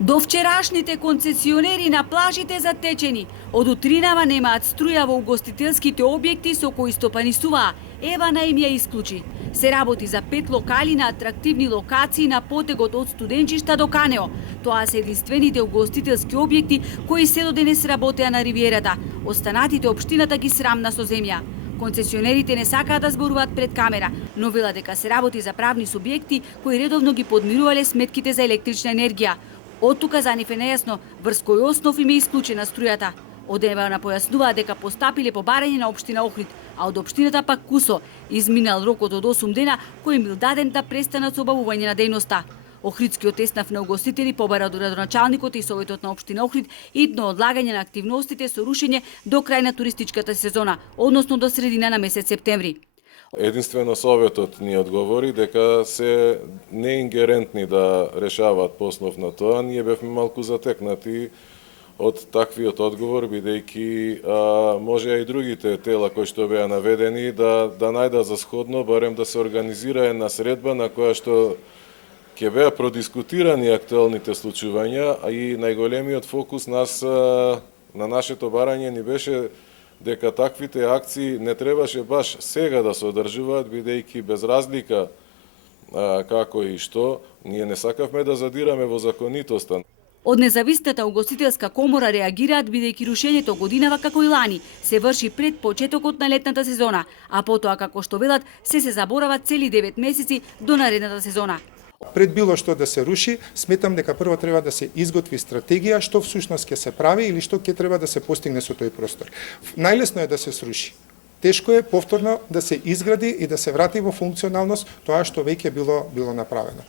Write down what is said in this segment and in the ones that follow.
До вчерашните концесионери на плажите затечени. Од утринава немаат струја во угостителските објекти со кои стопанисуваа. Ева на им ја исклучи. Се работи за 5 локали на атрактивни локации на потегот од Студенчишта до Канео. Тоа се единствените угостителски објекти кои се до денес работеа на ривиерата. Останатите општината ги срамна со земја. Концесионерите не сакаат да зборуваат пред камера, но велат дека се работи за правни субјекти кои редовно ги подмирувале сметките за електрична енергија. Од тука за нив е нејасно врз кој основ им е исклучена струјата. Од ЕВН појаснуваа дека постапиле по барање на општина Охрид, а од општината пак Кусо изминал рокот од 8 дена кој им бил даден да престанат со обавување на дејноста. Охридскиот еснав на угостители побара од градоначалникот и советот на општина Охрид идно одлагање на активностите со рушење до крај на туристичката сезона, односно до средина на месец септември. Единствено советот ни одговори дека се неингерентни да решаваат по основ на тоа. Ние бевме малку затекнати од таквиот одговор, бидејќи може и другите тела кои што беа наведени да најдат за сходно барем да се организира една средба на која што ќе беа продискутирани актуелните случувања, а и најголемиот фокус на нашето барање ни беше дека таквите акции не требаше баш сега да се одржуваат, бидејќи без разлика како и што, ние не сакавме да задираме во законитоста. Од независната угостителска комора реагираат бидејќи рушењето годинава како и лани се врши пред почетокот на летната сезона, а потоа како што велат се заборават цели 9 месеци до наредната сезона. Пред било што да се руши, сметам дека прво треба да се изготви стратегија што всушност ќе се прави или што ќе треба да се постигне со тој простор. Најлесно е да се сруши. Тешко е повторно да се изгради и да се врати во функционалност тоа што веќе било направено.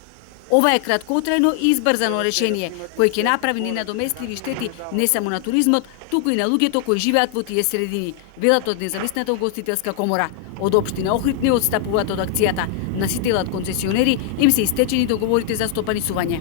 Ова е краткотрајно и избрзано решение, кој ќе направи ненадоместливи штети не само на туризмот, туку и на луѓето кои живеат во тие средини, велат од независната угостителска комора. Од општина Охрид не отстапуваат од акцијата. На сите концесионери им се истечени договорите за стопанисување.